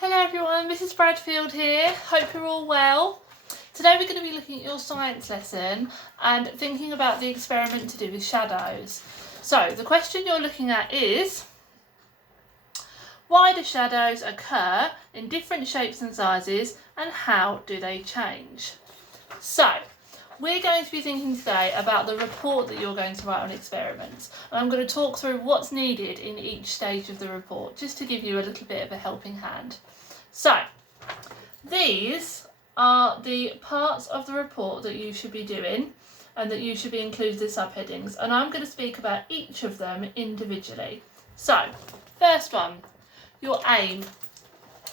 Hello everyone, Mrs Bradfield here. Hope you're all well. Today we're going to be looking at your science lesson and thinking about the experiment to do with shadows. So the question you're looking at is, why do shadows occur in different shapes and sizes and how do they change? So we're going to be thinking today about the report that you're going to write on experiments, and I'm going to talk through what's needed in each stage of the report just to give you a little bit of a helping hand. So these are the parts of the report that you should be doing and that you should be including the subheadings, and I'm going to speak about each of them individually. So first one, your aim.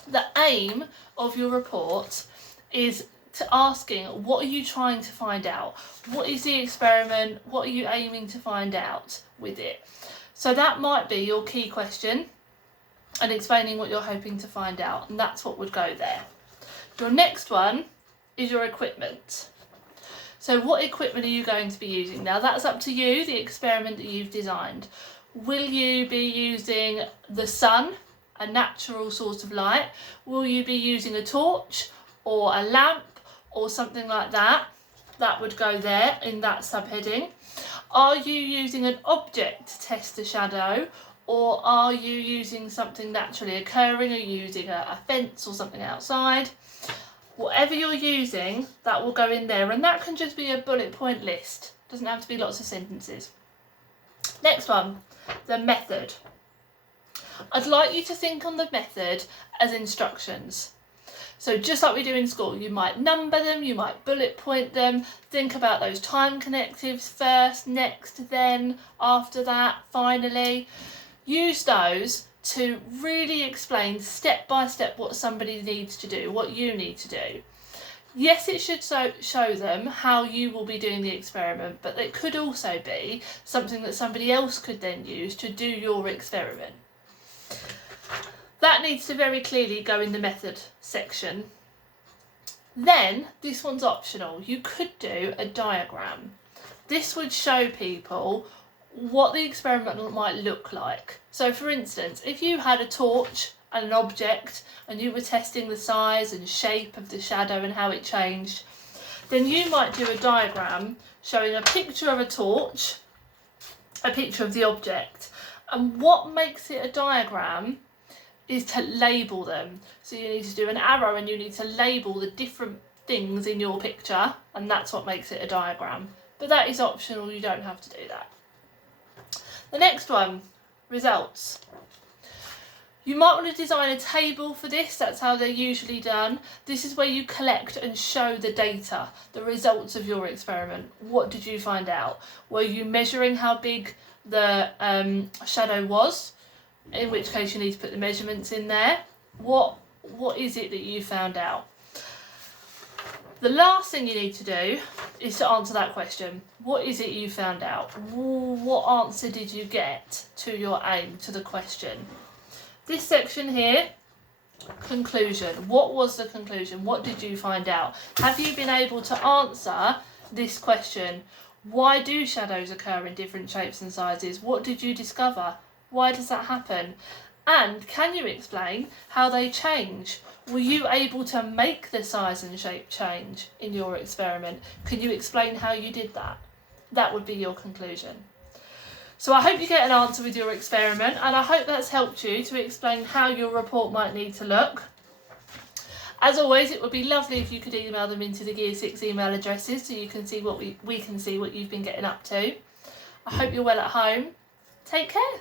The aim of your report is asking, what are you trying to find out? What is the experiment? What are you aiming to find out with it? So that might be your key question and explaining what you're hoping to find out, and that's what would go there. Your next one is your equipment. So what equipment are you going to be using? Now that's up to you, the experiment that you've designed. Will you be using the sun, a natural source of light? Will you be using a torch or a lamp or something like that? That would go there in that subheading. Are you using an object to test the shadow, or are you using something naturally occurring? Are you using a fence or something outside? Whatever you're using, that will go in there, and that can just be a bullet point list. Doesn't have to be lots of sentences. Next one, the method. I'd like you to think on the method as instructions. So just like we do in school, you might number them, you might bullet point them, think about those time connectives first, next, then, after that, finally. Use those to really explain step by step what somebody needs to do, what you need to do. Yes, it should show them how you will be doing the experiment, but it could also be something that somebody else could then use to do your experiment. That needs to very clearly go in the method section. Then, this one's optional. You could do a diagram. This would show people what the experiment might look like. So for instance, if you had a torch and an object and you were testing the size and shape of the shadow and how it changed, then you might do a diagram showing a picture of a torch, a picture of the object, and what makes it a diagram is to label them. So you need to do an arrow and you need to label the different things in your picture, and that's what makes it a diagram. But that is optional, you don't have to do that. The next one, results. You might want to design a table for this, that's how they're usually done. This is where you collect and show the data, the results of your experiment. What did you find out? Were you measuring how big the shadow was? In which case you need to put the measurements in there. What is it that you found out? The last thing you need to do is to answer that question. What is it you found out? What answer did you get to your aim, to the question? This section here, conclusion. What was the conclusion? What did you find out? Have you been able to answer this question? Why do shadows occur in different shapes and sizes? What did you discover? Why does that happen? And can you explain how they change? Were you able to make the size and shape change in your experiment? Can you explain how you did that? That would be your conclusion. So I hope you get an answer with your experiment, and I hope that's helped you to explain how your report might need to look. As always, it would be lovely if you could email them into the Year 6 email addresses so you can see what we can see what you've been getting up to. I hope you're well at home. Take care.